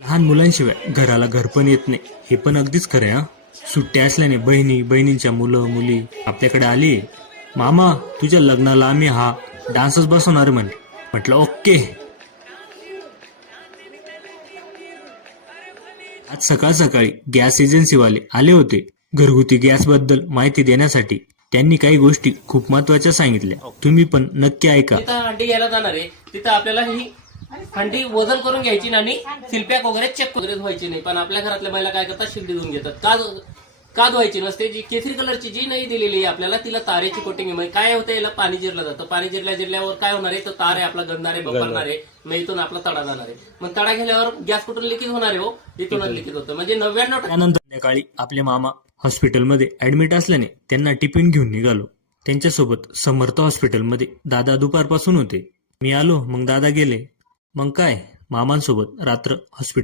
लहान मुलांशिवाय घराला घर पण येत नाही, हे पण अगदीच खरं आहे हा. सुट्ट्या असल्याने बहिणींच्या मुलं मुली आपल्याकडे आली. मामा, तुझ्या लग्नाला आम्ही हा डान्सच बसवणार म्हणे. म्हटलं ओके. आज सकाळ सकाळी गॅस एजन्सीवाले आले होते घरगुती गॅस बद्दल माहिती देण्यासाठी. त्यांनी काही गोष्टी खूप महत्वाच्या सांगितल्या, तुम्ही पण नक्की ऐका. तिथं हंडी घ्यायला जाणार आहे, तिथं आपल्याला ही हंडी वजन करून घ्यायची नाही आणि सिलपॅक वगैरे चेक वगैरे धुवायची नाही. पण आपल्या घरातल्या महिला काय करतात, शिल्डी धुवून घेतात. का धुवायची नसते? जी केसरी कलरची जी नाही दिलेली आहे आपल्याला, तिला तारेची कोटिंग आहे. काय होतं, याला पाणी जिरलं जातं. पाणी जिरल्यावर काय होणार आहे, तो तार आहे आपला गंधणार आहे, बपरणार आहे. मग इथून आपला तडा जाणार आहे. मग तडा गेल्यावर गॅस कुठून लिकेज होणार आहे? हो, इथूनच लिकेज होतं. म्हणजे 99%. त्यानंतर संध्याकाळी आपले मामा हॉस्पिटलमध्ये ऍडमिट असल्याने त्यांना टिफिन घेऊन निघालो. त्यांच्यासोबत समर्थ हॉस्पिटलमध्ये दादा दुपारपासून होते. मी आलो, मग दादा गेले. मग काय, मामांसोबत रात्र हॉस्पिटल